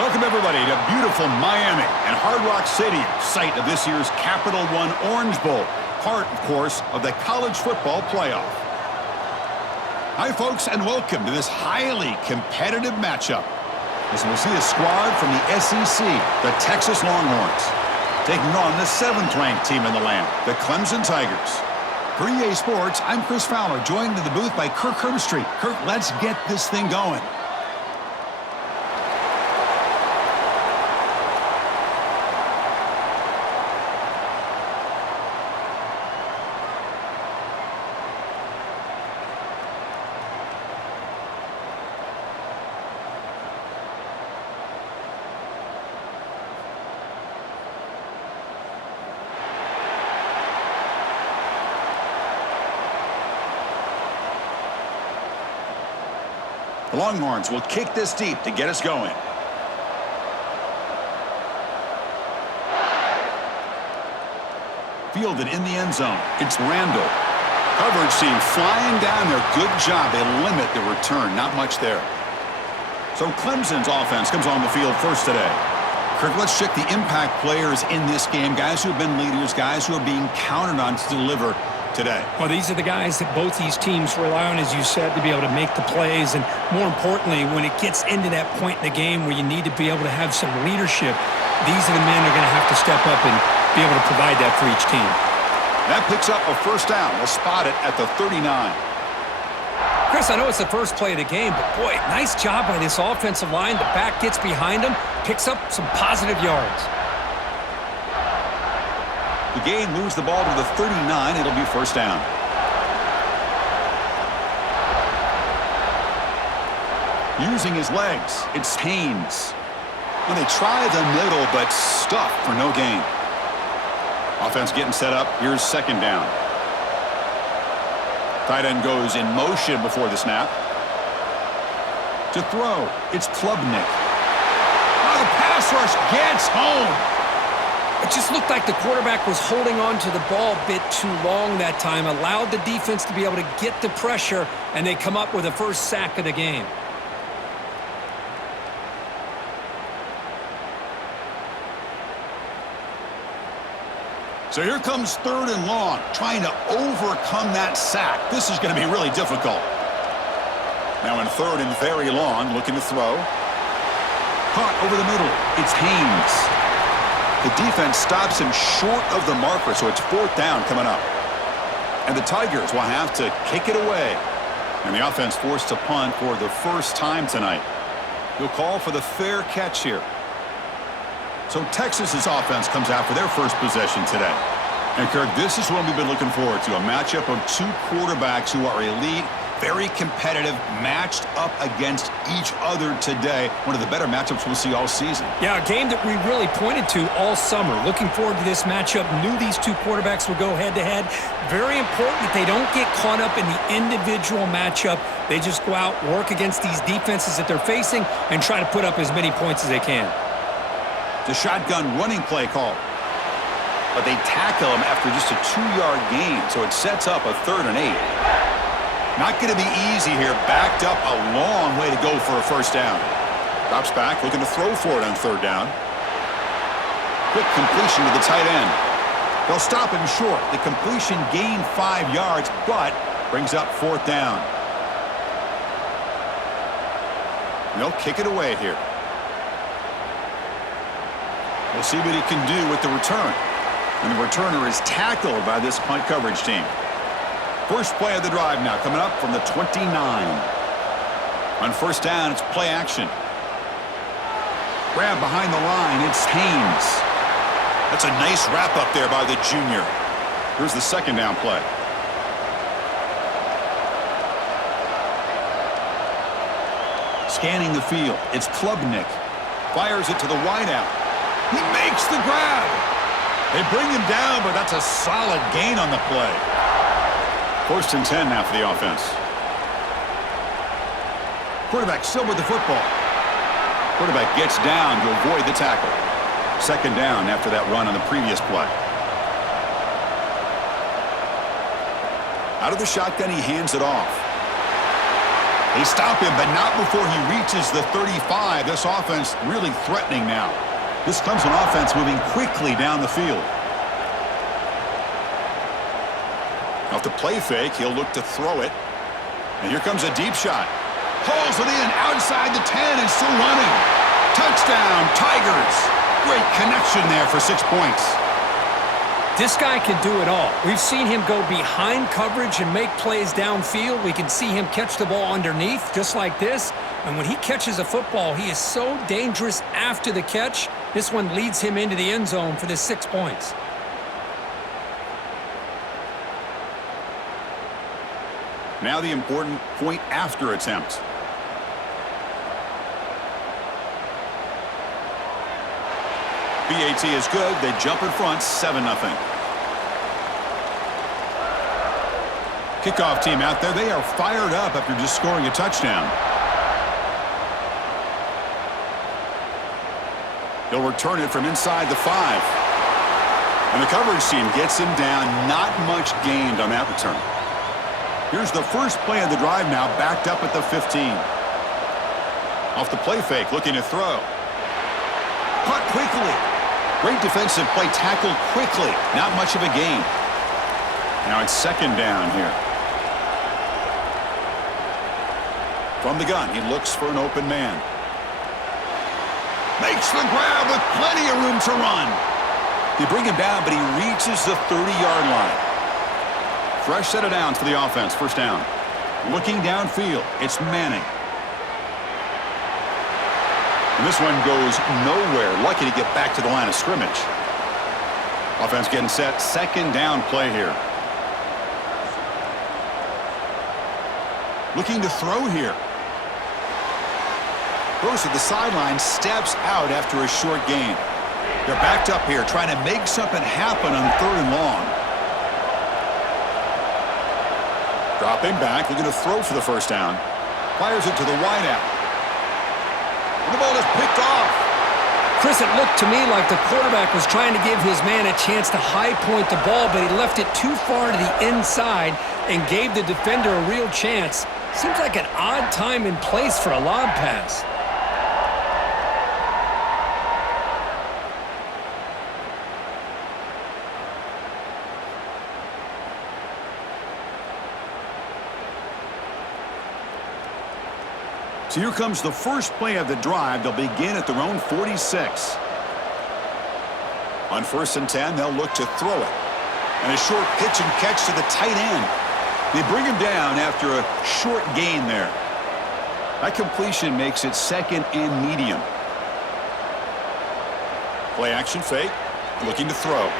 Welcome, everybody, to beautiful Miami and Hard Rock Stadium, site of this year's Capital One Orange Bowl, part, of course, of the college football playoff. Hi, folks, and welcome to this highly competitive matchup, as we'll see a squad from the SEC, the Texas Longhorns, taking on the 7th-ranked team in the land, the Clemson Tigers. For EA Sports, I'm Chris Fowler, joined in the booth by Kirk Herbstreit. Kirk, let's get this thing going. The Longhorns will kick this deep to get us going. Fielded in the end zone. It's Randall. Coverage team flying down there. Good job. They limit the return. Not much there. So Clemson's offense comes on the field first today. Kirk, let's check the impact players in this game. Guys who have been leaders, guys who are being counted on to deliver today. Well, these are the guys that both these teams rely on, as you said, to be able to make the plays. And more importantly, when it gets into that point in the game where you need to be able to have some leadership, these are the men that are going to have to step up and be able to provide that for each team. That picks up a first down. We'll spot it at the 39. Chris, I know it's the first play of the game, but boy, nice job by this offensive line. The back gets behind him, picks up some positive yards. The gain moves the ball to the 39. It'll be first down. Using his legs, it's Haynes. And they try the middle, but stuffed for no gain. Offense getting set up. Here's second down. Tight end goes in motion before the snap. To throw, it's Klubnik. Oh, the pass rush gets home. It just looked like the quarterback was holding on to the ball a bit too long that time, allowed the defense to be able to get the pressure, and they come up with the first sack of the game. So here comes third and long, trying to overcome that sack. This is going to be really difficult. Now in third and very long, looking to throw. Caught over the middle. It's Haynes. The defense stops him short of the marker, so it's fourth down coming up. And the Tigers will have to kick it away. And the offense forced to punt for the first time tonight. He'll call for the fair catch here. So Texas's offense comes out for their first possession today. And Kirk, this is what we've been looking forward to, a matchup of two quarterbacks who are elite, very competitive, matched up against each other today. One of the better matchups we'll see all season. Yeah, a game that we really pointed to all summer. Looking forward to this matchup. Knew these two quarterbacks would go head-to-head. Very important that they don't get caught up in the individual matchup. They just go out, work against these defenses that they're facing, and try to put up as many points as they can. The shotgun running play call. But they tackle him after just a 2-yard gain, so it sets up a 3rd and 8. Not going to be easy here. Backed up a long way to go for a first down. Drops back, looking to throw for it on 3rd down. Quick completion to the tight end. They'll stop him short. The completion gained 5 yards, but brings up 4th down. And they'll kick it away here. We'll see what he can do with the return. And the returner is tackled by this punt coverage team. First play of the drive now, coming up from the 29. On first down, it's play action. Grab behind the line, it's Haynes. That's a nice wrap up there by the junior. Here's the second down play. Scanning the field, it's Klubnik. Fires it to the wideout. He makes the grab. They bring him down, but that's a solid gain on the play. First and 10 now for the offense. Quarterback still with the football. Quarterback gets down to avoid the tackle. Second down after that run on the previous play. Out of the shotgun, he hands it off. They stop him, but not before he reaches the 35. This offense really threatening now. This Clemson offense moving quickly down the field. Off the play fake, he'll look to throw it. And here comes a deep shot. Pulls it in outside the 10 and still running. Touchdown, Tigers. Great connection there for 6 points. This guy can do it all. We've seen him go behind coverage and make plays downfield. We can see him catch the ball underneath just like this. And when he catches a football, he is so dangerous after the catch. This one leads him into the end zone for the 6 points. Now the important point after attempt. BAT is good. They jump in front, 7-0. Kickoff team out there. They are fired up after just scoring a touchdown. He'll return it from inside the 5. And the coverage team gets him down. Not much gained on that return. Here's the first play of the drive now, backed up at the 15. Off the play fake, looking to throw. Caught quickly. Great defensive play, tackled quickly. Not much of a gain. Now it's second down here. From the gun, he looks for an open man. Makes the grab with plenty of room to run. They bring him down, but he reaches the 30-yard line. Fresh set of downs for the offense. First down. Looking downfield, it's Manning. And this one goes nowhere. Lucky to get back to the line of scrimmage. Offense getting set. Second down play here. Looking to throw here. Goes to the sideline, steps out after a short gain. They're backed up here, trying to make something happen on 3rd and long. Dropping back, looking to throw for the first down. Fires it to the wideout. And the ball is picked off. Chris, it looked to me like the quarterback was trying to give his man a chance to high point the ball, but he left it too far to the inside and gave the defender a real chance. Seems like an odd time and place for a lob pass. So here comes the first play of the drive. They'll begin at their own 46. On 1st and 10, they'll look to throw it. And a short pitch and catch to the tight end. They bring him down after a short gain there. That completion makes it 2nd and medium. Play action fake. Looking to throw.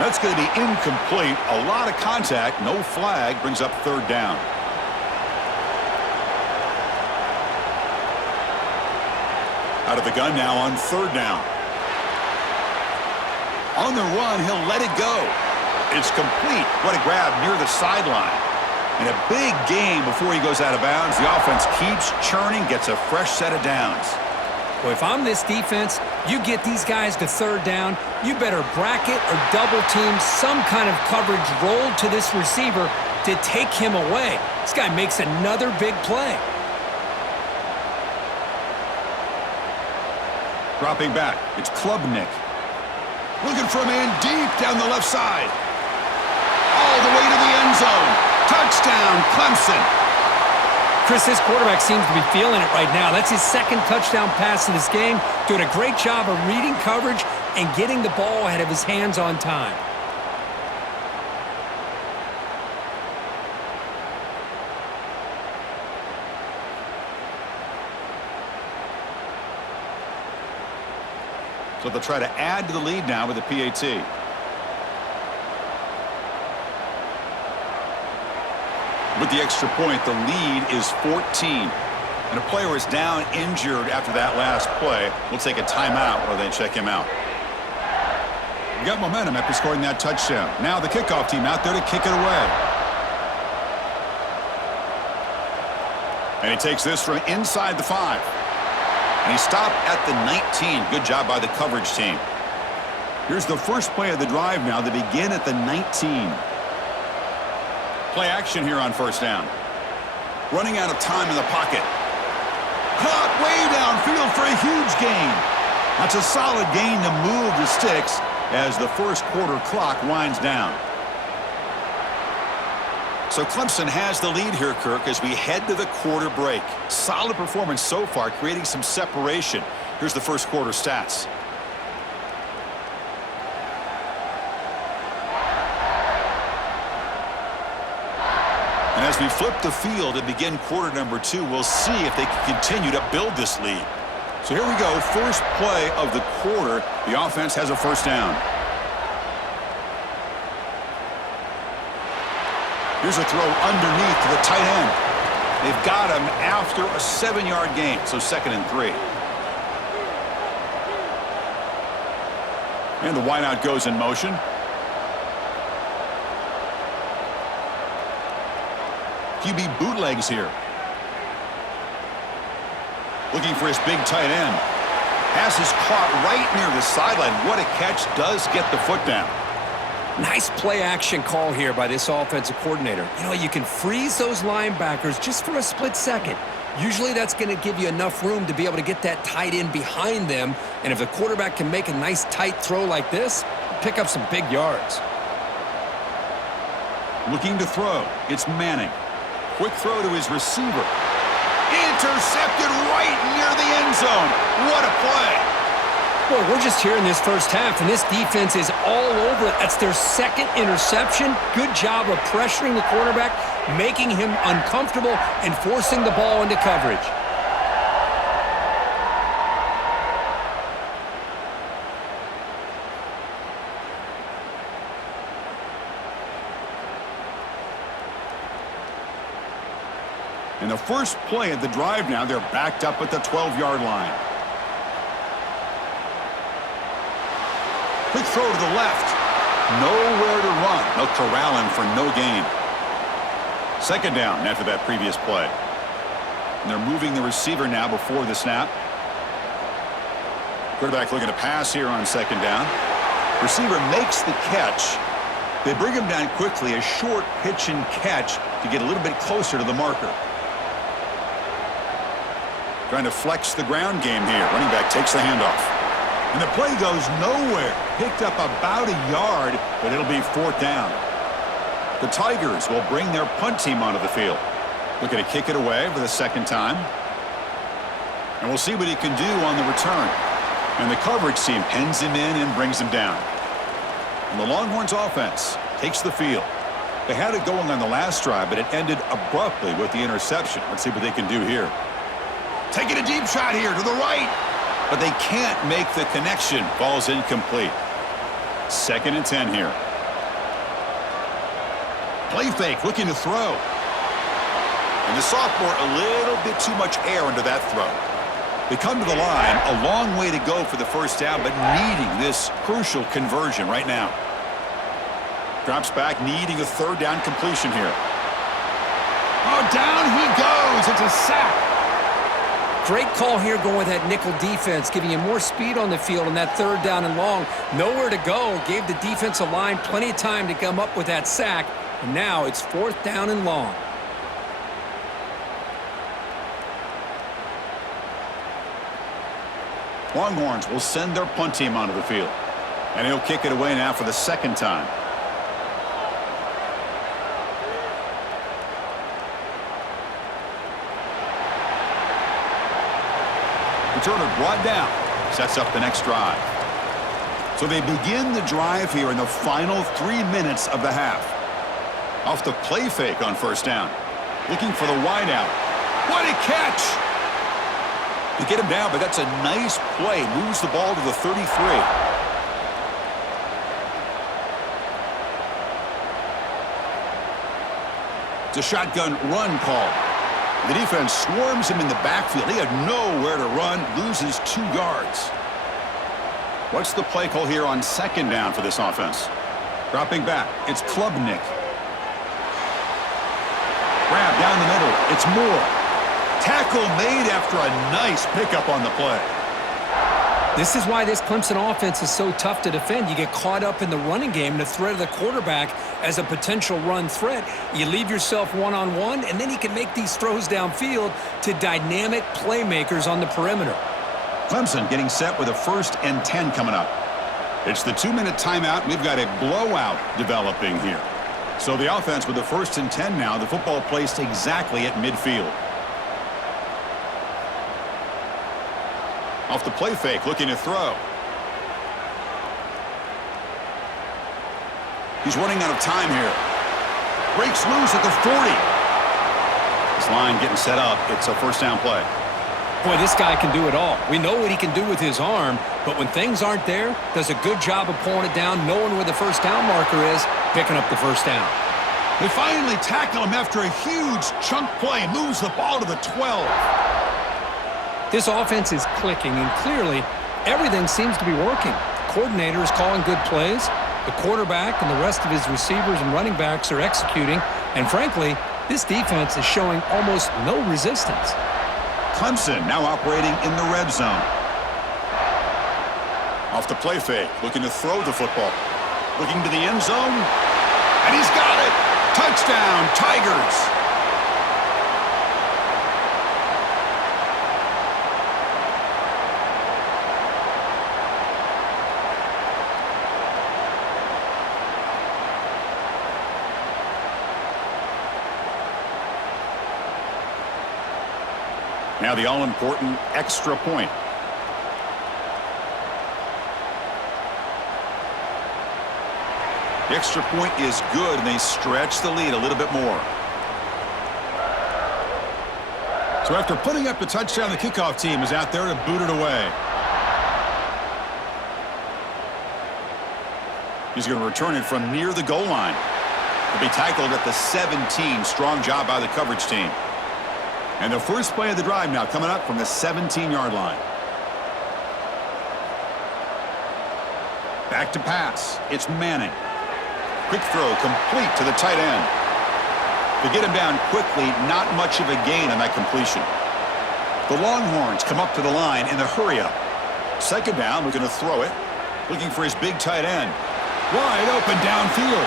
That's going to be incomplete. A lot of contact. No flag. Brings up 3rd down. Out of the gun now on 3rd down. On the run, he'll let it go. It's complete. What a grab near the sideline. And a big gain before he goes out of bounds. The offense keeps churning, gets a fresh set of downs. Well, if I'm this defense, you get these guys to 3rd down, you better bracket or double team some kind of coverage rolled to this receiver to take him away. This guy makes another big play. Dropping back, it's Klubnik. Looking for a man deep down the left side. All the way to the end zone. Touchdown, Clemson. Chris, this quarterback seems to be feeling it right now. That's his 2nd touchdown pass in this game. Doing a great job of reading coverage and getting the ball ahead of his hands on time. So they'll try to add to the lead now with the PAT. With the extra point, the lead is 14. And a player is down injured after that last play. We'll take a timeout while they check him out. We got momentum after scoring that touchdown. Now the kickoff team out there to kick it away. And he takes this from inside the 5. And he stopped at the 19. Good job by the coverage team. Here's the first play of the drive now. They begin at the 19. Play action here on 1st down. Running out of time in the pocket. Caught way downfield for a huge gain. That's a solid gain to move the sticks as the first quarter clock winds down. So Clemson has the lead here, Kirk, as we head to the quarter break. Solid performance so far, creating some separation. Here's the first quarter stats. And as we flip the field and begin quarter number 2, we'll see if they can continue to build this lead. So here we go, first play of the quarter. The offense has a first down. Here's a throw underneath to the tight end. They've got him after a 7-yard gain, so 2nd and 3. And the wideout goes in motion. QB bootlegs here. Looking for his big tight end. Pass is caught right near the sideline. What a catch. Does get the foot down. Nice play action call here by this offensive coordinator. You know, you can freeze those linebackers just for a split second. Usually that's going to give you enough room to be able to get that tight end behind them. And if the quarterback can make a nice tight throw like this, pick up some big yards. Looking to throw. It's Manning. Quick throw to his receiver. Intercepted right near the end zone. What a play. Boy, we're just here in this first half, and this defense is all over it. That's their 2nd interception. Good job of pressuring the quarterback, making him uncomfortable, and forcing the ball into coverage. In the first play of the drive now, they're backed up at the 12-yard line. Quick throw to the left. Nowhere to run. They'll corral him for no gain. 2nd down after that previous play. And they're moving the receiver now before the snap. Quarterback looking to pass here on 2nd down. Receiver makes the catch. They bring him down quickly. A short pitch and catch to get a little bit closer to the marker. Trying to flex the ground game here. Running back takes the handoff. And the play goes nowhere. Picked up about a yard, but it'll be 4th down. The Tigers will bring their punt team onto the field. Looking to kick it away for the 2nd time. And we'll see what he can do on the return. And the coverage team pins him in and brings him down. And the Longhorns offense takes the field. They had it going on the last drive, but it ended abruptly with the interception. Let's see what they can do here. Taking a deep shot here to the right. But they can't make the connection. Ball's incomplete. 2nd and 10 here. Play fake, looking to throw. And the sophomore, a little bit too much air under that throw. They come to the line, a long way to go for the first down, but needing this crucial conversion right now. Drops back, needing a 3rd down completion here. Oh, down he goes. It's a sack. Great call here going with that nickel defense, giving you more speed on the field on that 3rd down and long. Nowhere to go. Gave the defensive line plenty of time to come up with that sack. And now it's 4th down and long. Longhorns will send their punt team onto the field. And he'll kick it away now for the 2nd time. Returner brought down. Sets up the next drive. So they begin the drive here in the final 3 minutes of the half. Off the play fake on 1st down. Looking for the wideout. What a catch! They get him down, but that's a nice play. Moves the ball to the 33. It's a shotgun run call. The defense swarms him in the backfield. He had nowhere to run, loses 2 yards. What's the play call here on 2nd down for this offense? Dropping back, it's Klubnik. Grab down the middle, it's Moore. Tackle made after a nice pickup on the play. This is why this Clemson offense is so tough to defend. You get caught up in the running game and the threat of the quarterback as a potential run threat. You leave yourself one-on-one, and then you can make these throws downfield to dynamic playmakers on the perimeter. Clemson getting set with a 1st and 10 coming up. It's the 2-minute timeout. We've got a blowout developing here. So the offense with the 1st and 10 now. The football placed exactly at midfield. Off the play fake, looking to throw. He's running out of time here. Breaks loose at the 40. This line getting set up. It's a 1st down play. Boy, this guy can do it all. We know what he can do with his arm, but when things aren't there, does a good job of pulling it down, knowing where the 1st down marker is, picking up the 1st down. They finally tackle him after a huge chunk play. Moves the ball to the 12. This offense is clicking, and clearly everything seems to be working. The coordinator is calling good plays. The quarterback and the rest of his receivers and running backs are executing. And frankly, this defense is showing almost no resistance. Clemson now operating in the red zone. Off the play fake, looking to throw the football. Looking to the end zone. And he's got it. Touchdown, Tigers. Now the all-important extra point. The extra point is good, and they stretch the lead a little bit more. So after putting up the touchdown, the kickoff team is out there to boot it away. He's going to return it from near the goal line. He'll be tackled at the 17. Strong job by the coverage team. And the first play of the drive now coming up from the 17-yard line. Back to pass. It's Manning. Quick throw complete to the tight end. To get him down quickly, not much of a gain on that completion. The Longhorns come up to the line in the hurry-up. 2nd down, looking to throw it. Looking for his big tight end. Wide open downfield.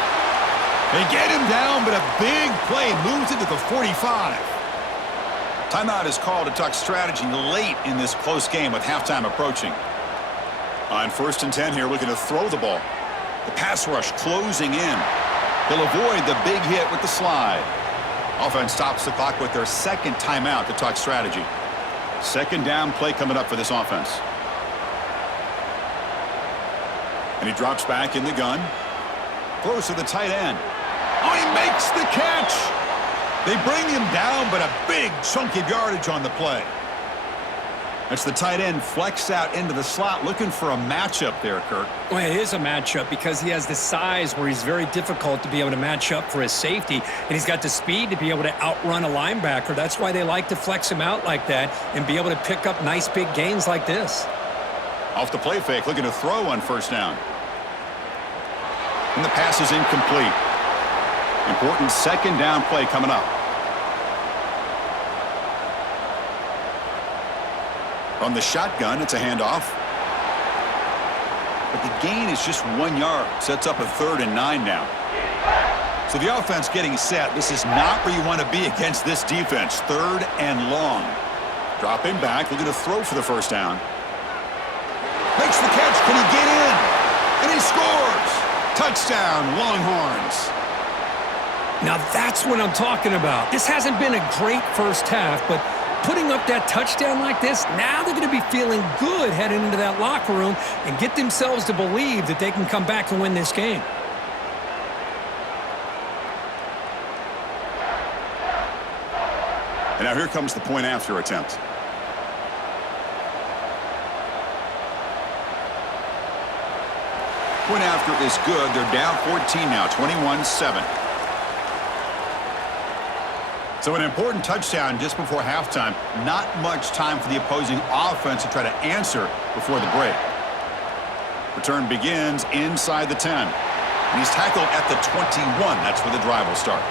They get him down, but a big play moves it to the 45. Timeout is called to talk strategy late in this close game with halftime approaching. On 1st and 10 here, looking to throw the ball. The pass rush closing in. They'll avoid the big hit with the slide. Offense stops the clock with their 2nd timeout to talk strategy. 2nd down play coming up for this offense. And he drops back in the gun. Throws to the tight end. Oh, he makes the catch! They bring him down, but a big chunk of yardage on the play. That's the tight end flexed out into the slot, looking for a matchup there, Kirk. Well, it is a matchup because he has the size where he's very difficult to be able to match up for his safety, and he's got the speed to be able to outrun a linebacker. That's why they like to flex him out like that and be able to pick up nice big gains like this. Off the play fake, looking to throw on 1st down. And the pass is incomplete. Important 2nd down play coming up. From the shotgun, it's a handoff. But the gain is just 1 yard. Sets up a 3rd and 9 now. So the offense getting set. This is not where you want to be against this defense. 3rd and long. Dropping back, looking to throw for the 1st down. Makes the catch. Can he get in? And he scores. Touchdown, Longhorns. Now that's what I'm talking about. This hasn't been a great first half, but putting up that touchdown like this, now they're going to be feeling good heading into that locker room and get themselves to believe that they can come back and win this game. And now here comes the point after attempt. Point after is good. They're down 14 now, 21-7. So an important touchdown just before halftime. Not much time for the opposing offense to try to answer before the break. Return begins inside the 10. And he's tackled at the 21. That's where the drive will start.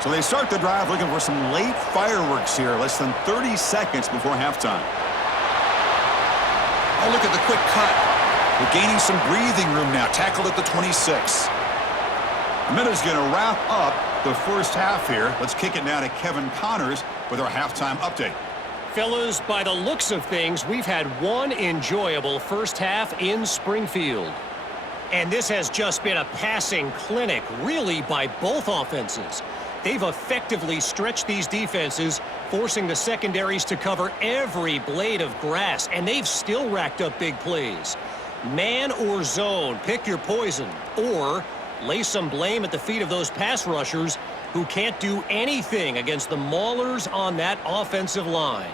So they start the drive looking for some late fireworks here, less than 30 seconds before halftime. Oh, look at the quick cut. We're gaining some breathing room now. Tackled at the 26. A minute's going to wrap up the first half here. Let's kick it now to Kevin Connors with our halftime update. Fellas, by the looks of things, we've had one enjoyable first half in Springfield. And this has just been a passing clinic, really, by both offenses. They've effectively stretched these defenses, forcing the secondaries to cover every blade of grass, and they've still racked up big plays. Man or zone, pick your poison, or lay some blame at the feet of those pass rushers who can't do anything against the maulers on that offensive line.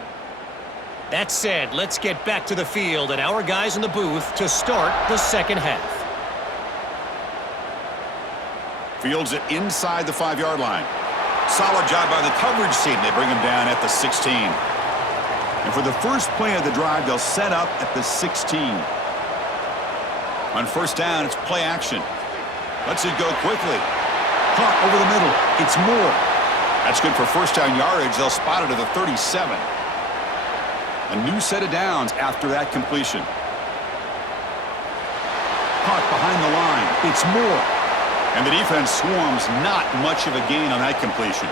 That said, let's get back to the field and our guys in the booth to start the second half. Fields it inside the 5-yard line. Solid job by the coverage team. They bring him down at the 16. And for the first play of the drive, they'll set up at the 16. On first down, it's play action. Lets it go quickly. Caught over the middle. It's Moore. That's good for first down yardage. They'll spot it at the 37. A new set of downs after that completion. Caught behind the line. It's Moore. And the defense swarms, not much of a gain on that completion.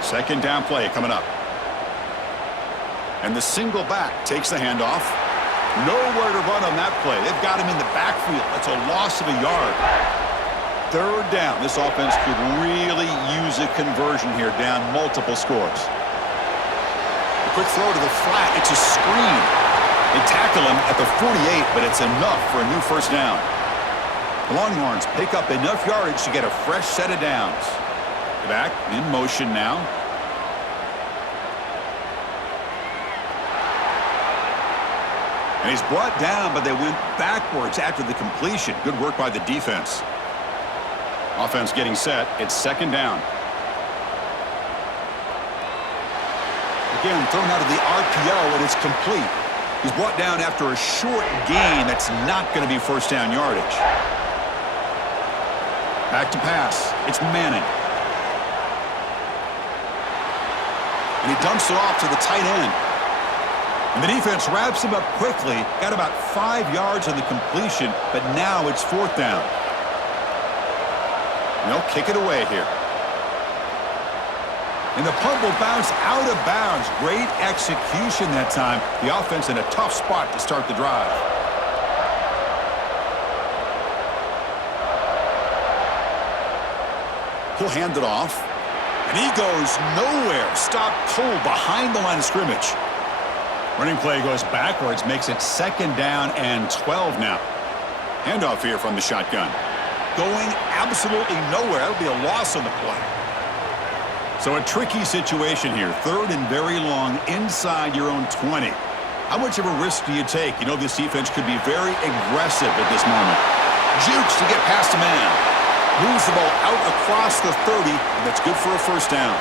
Second down play coming up. And the single back takes the handoff. Nowhere to run on that play. They've got him in the backfield. That's a loss of a yard. Third down. This offense could really use a conversion here, down multiple scores. A quick throw to the flat. It's a screen. They tackle him at the 48, but it's enough for a new first down. The Longhorns pick up enough yardage to get a fresh set of downs. Back in motion now. And he's brought down, but they went backwards after the completion. Good work by the defense. Offense getting set. It's second down. Again, thrown out of the RPO, and it's complete. He's brought down after a short gain. That's not going to be first down yardage. Back to pass. It's Manning. And he dumps it off to the tight end. And the defense wraps him up quickly. Got about 5 yards on the completion, but now it's fourth down. And they'll kick it away here. And the punt will bounce out of bounds. Great execution that time. The offense in a tough spot to start the drive. He'll hand it off. And he goes nowhere. Stopped cold behind the line of scrimmage. Running play goes backwards, makes it second down and 12 now. Handoff here from the shotgun. Going absolutely nowhere. That'll be a loss on the play. So a tricky situation here. Third and very long inside your own 20. How much of a risk do you take? You know this defense could be very aggressive at this moment. Jukes to get past a man. Moves the ball out across the 30, and that's good for a first down.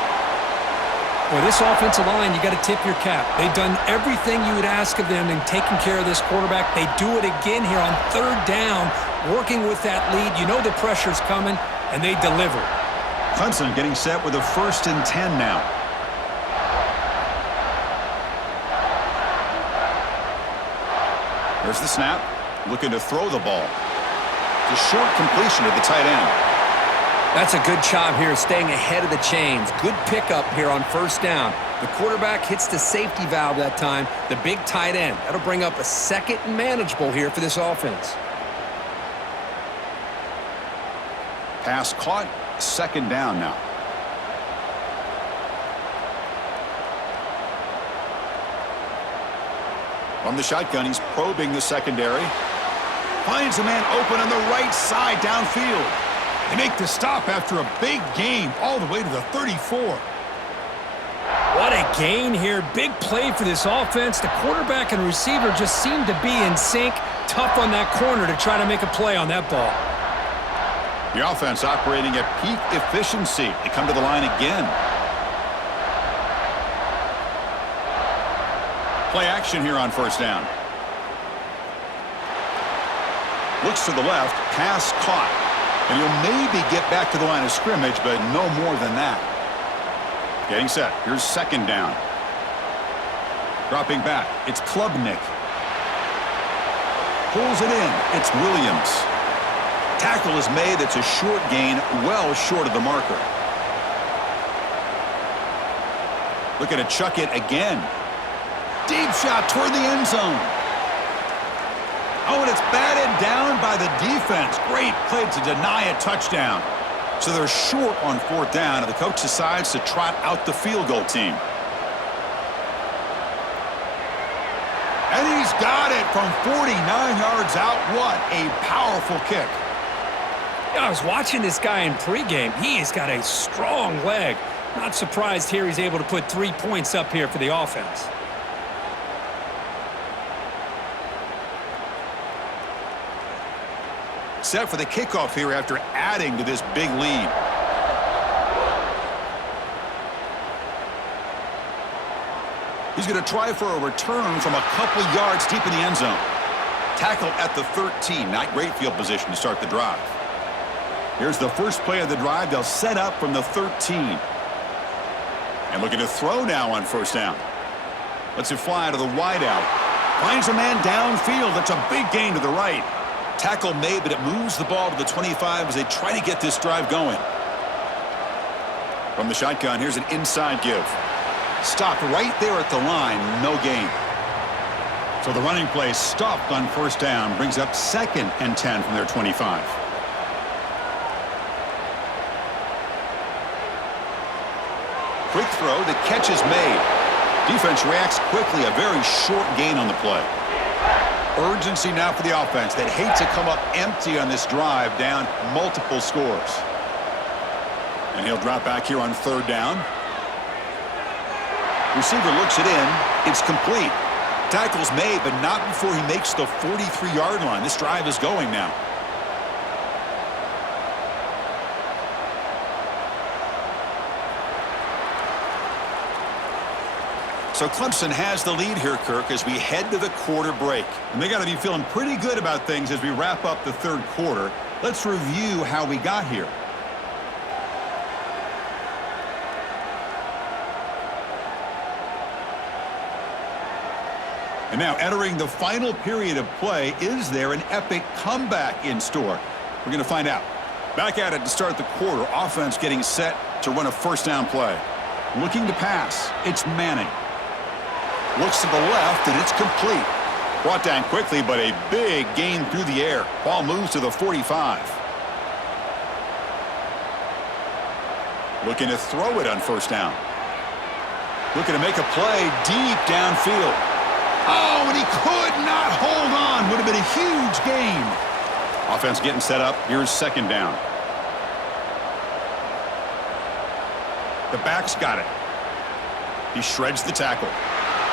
Well, this offensive line, you got to tip your cap. They've done everything you would ask of them in taking care of this quarterback. They do it again here on third down, working with that lead. You know the pressure's coming, and they deliver. Clemson getting set with a 1st and 10 now. There's the snap. Looking to throw the ball. The short completion to the tight end. That's a good job here, staying ahead of the chains. Good pickup here on first down. The quarterback hits the safety valve that time, the big tight end. That'll bring up a second and manageable here for this offense. Pass caught, second down now. From the shotgun, he's probing the secondary. Finds a man open on the right side downfield. They make the stop after a big gain all the way to the 34. What a gain here. Big play for this offense. The quarterback and receiver just seem to be in sync. Tough on that corner to try to make a play on that ball. The offense operating at peak efficiency. They come to the line again. Play action here on first down. Looks to the left, pass caught. And he'll maybe get back to the line of scrimmage, but no more than that. Getting set. Here's second down. Dropping back. It's Klubnik. Pulls it in. It's Williams. Tackle is made. It's a short gain, well short of the marker. Looking to chuck it again. Deep shot toward the end zone. Oh, and it's batted down by the defense. Great play to deny a touchdown. So they're short on fourth down, and the coach decides to trot out the field goal team. And he's got it from 49 yards out. What a powerful kick. Yeah, I was watching this guy in pregame. He has got a strong leg. Not surprised here he's able to put 3 points up here for the offense. Set for the kickoff here after adding to this big lead. He's going to try for a return from a couple yards deep in the end zone. Tackle at the 13. Not great field position to start the drive. Here's the first play of the drive. They'll set up from the 13. And looking to throw now on first down. Lets it fly to the wideout. Finds a man downfield. That's a big gain to the right. Tackle made, but it moves the ball to the 25 as they try to get this drive going. From the shotgun, here's an inside give. Stopped right there at the line, no gain. So the running play stopped on first down, brings up 2nd and 10 from their 25. Quick throw, the catch is made. Defense reacts quickly, a very short gain on the play. Urgency now for the offense that hate to come up empty on this drive, down multiple scores. And he'll drop back here on third down. Receiver looks it in. It's complete. Tackle's made, but not before he makes the 43-yard line. This drive is going now. So Clemson has the lead here, Kirk, as we head to the quarter break. And they got to be feeling pretty good about things as we wrap up the third quarter. Let's review how we got here. And now entering the final period of play, is there an epic comeback in store? We're going to find out. Back at it to start the quarter. Offense getting set to run a first down play. Looking to pass. It's Manning. Looks to the left, and it's complete. Brought down quickly, but a big gain through the air. Ball moves to the 45. Looking to throw it on first down. Looking to make a play deep downfield. Oh, and he could not hold on. Would have been a huge gain. Offense getting set up. Here's second down. The back's got it. He shreds the tackle.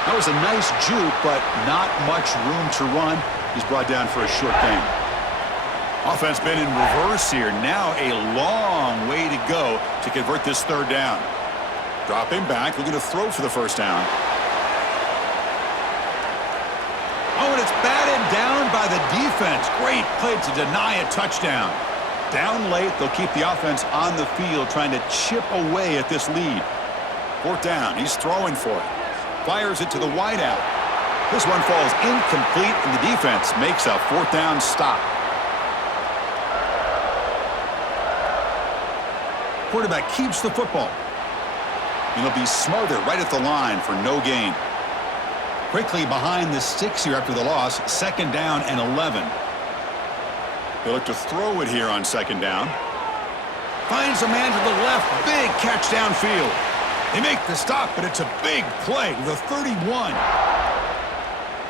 That was a nice juke, but not much room to run. He's brought down for a short gain. Offense been in reverse here. Now a long way to go to convert this third down. Dropping back, looking to throw for the first down. Oh, and it's batted down by the defense. Great play to deny a touchdown. Down late, they'll keep the offense on the field trying to chip away at this lead. Fourth down, he's throwing for it. Fires it to the wideout. This one falls incomplete, and the defense makes a fourth down stop. Quarterback keeps the football. And he'll be smothered right at the line for no gain. Quickly behind the sticks here after the loss. Second down and 11. They look to throw it here on second down. Finds a man to the left. Big catch downfield. They make the stop, but it's a big play. The 31.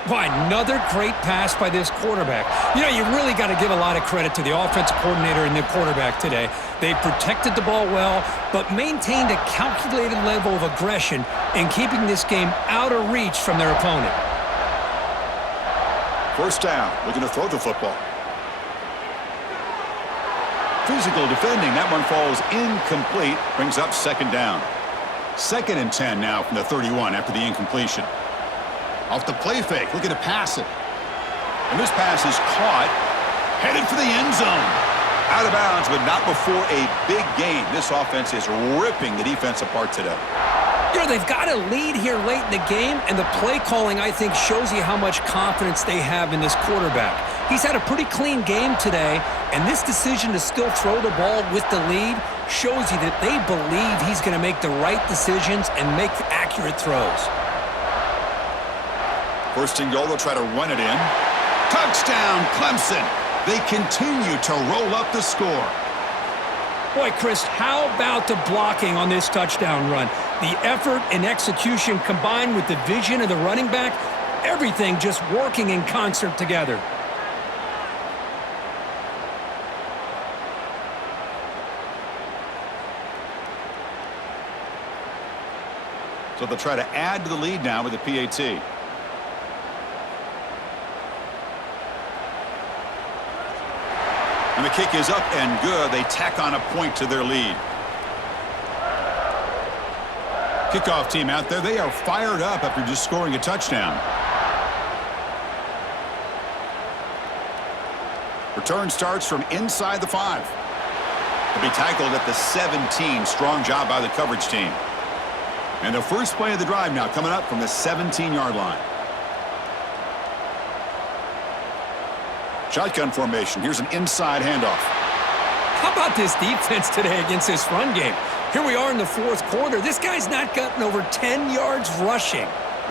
Boy, another great pass by this quarterback. You know, you really got to give a lot of credit to the offensive coordinator and the quarterback today. They protected the ball well, but maintained a calculated level of aggression in keeping this game out of reach from their opponent. First down, looking to throw the football. Physical defending, that one falls incomplete, brings up second down. Second and 10 now from the 31 after the incompletion. Off the play fake, looking to pass it. And this pass is caught, headed for the end zone. Out of bounds, but not before a big gain. This offense is ripping the defense apart today. They've got a lead here late in the game, and the play calling, I think, shows you how much confidence they have in this quarterback. He's had a pretty clean game today, and this decision to still throw the ball with the lead shows you that they believe he's going to make the right decisions and make accurate throws. First and goal, they'll try to run it in. Touchdown, Clemson. They continue to roll up the score. Boy, Chris, how about the blocking on this touchdown run? The effort and execution combined with the vision of the running back, everything just working in concert together. So they'll try to add to the lead now with the PAT. And the kick is up and good. They tack on a point to their lead. Kickoff team out there. They are fired up after just scoring a touchdown. Return starts from inside the 5. They'll be tackled at the 17. Strong job by the coverage team. And the first play of the drive now coming up from the 17-yard line. Shotgun formation. Here's an inside handoff. How about this defense today against this run game? Here we are in the fourth quarter. This guy's not gotten over 10 yards rushing.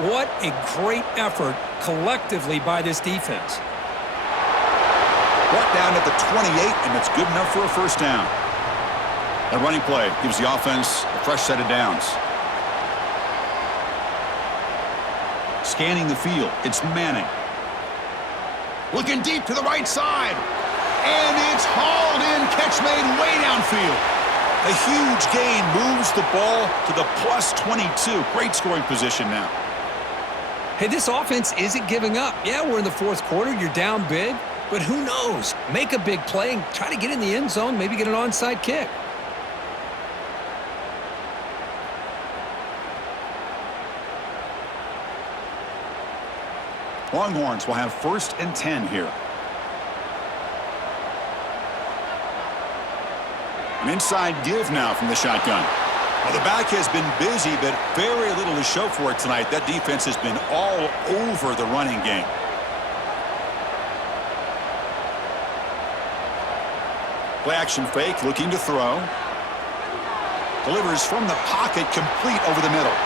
What a great effort collectively by this defense. Brought down at the 28, and it's good enough for a first down. That running play gives the offense a fresh set of downs. Scanning the field, it's Manning. Looking deep to the right side. And it's hauled in. Catch made way downfield. A huge gain moves the ball to the plus 22. Great scoring position now. Hey, this offense isn't giving up. Yeah, we're in the fourth quarter. You're down big. But who knows? Make a big play and try to get in the end zone. Maybe get an onside kick. Longhorns will have first and 10 here. An inside give now from the shotgun. Well, the back has been busy, but very little to show for it tonight. That defense has been all over the running game. Play action fake, looking to throw. Delivers from the pocket, complete over the middle.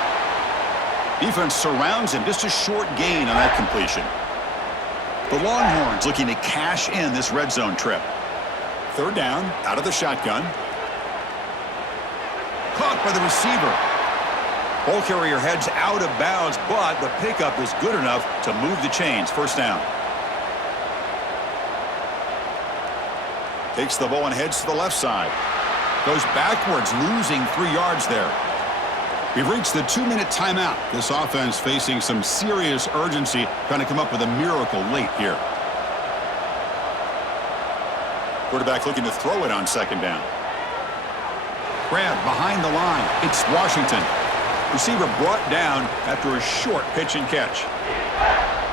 Defense surrounds him, just a short gain on that completion. The Longhorns looking to cash in this red zone trip. Third down, out of the shotgun. Caught by the receiver. Ball carrier heads out of bounds, but the pickup is good enough to move the chains. First down. Takes the ball and heads to the left side. Goes backwards, losing 3 yards there. We've reached the 2-minute timeout. This offense facing some serious urgency, trying to come up with a miracle late here. Quarterback looking to throw it on second down. Grab behind the line. It's Washington. Receiver brought down after a short pitch and catch.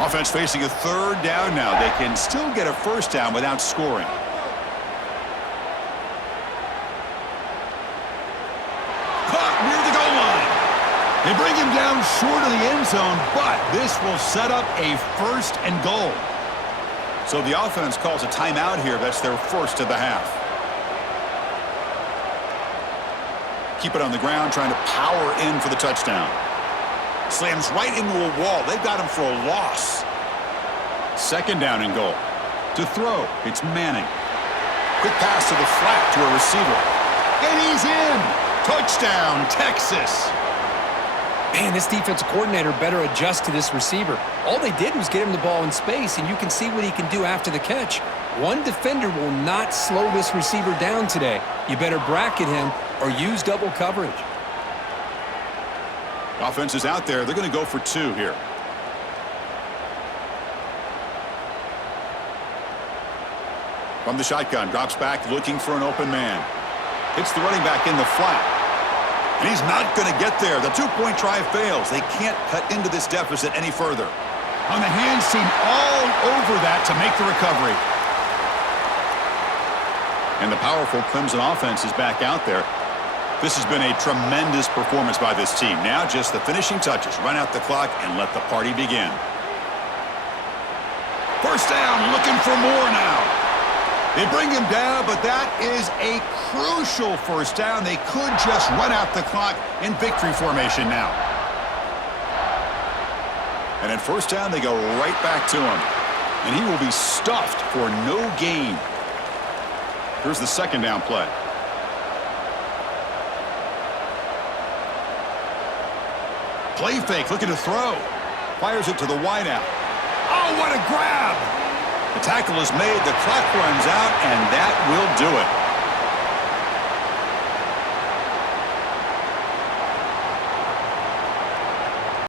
Offense facing a third down now. They can still get a first down without scoring. They bring him down short of the end zone, but this will set up a first and goal. So the offense calls a timeout here. That's their first of the half. Keep it on the ground, trying to power in for the touchdown. Slams right into a wall. They've got him for a loss. Second down and goal. To throw, it's Manning. Quick pass to the flat to a receiver. And he's in. Touchdown, Texas. Man, this defensive coordinator better adjust to this receiver. All they did was get him the ball in space, and you can see what he can do after the catch. One defender will not slow this receiver down today. You better bracket him or use double coverage. Offense is out there. They're going to go for 2 here. From the shotgun, drops back, looking for an open man. Hits the running back in the flat. And he's not going to get there. The 2-point try fails. They can't cut into this deficit any further. On the hands team all over that to make the recovery. And the powerful Clemson offense is back out there. This has been a tremendous performance by this team. Now just the finishing touches. Run out the clock and let the party begin. First down, looking for more now. They bring him down, but that is a crucial first down. They could just run out the clock in victory formation now. And at first down, they go right back to him. And he will be stuffed for no gain. Here's the second down play. Play fake, looking to throw. Fires it to the wideout. Oh, what a grab! The tackle is made, the clock runs out, and that will do it.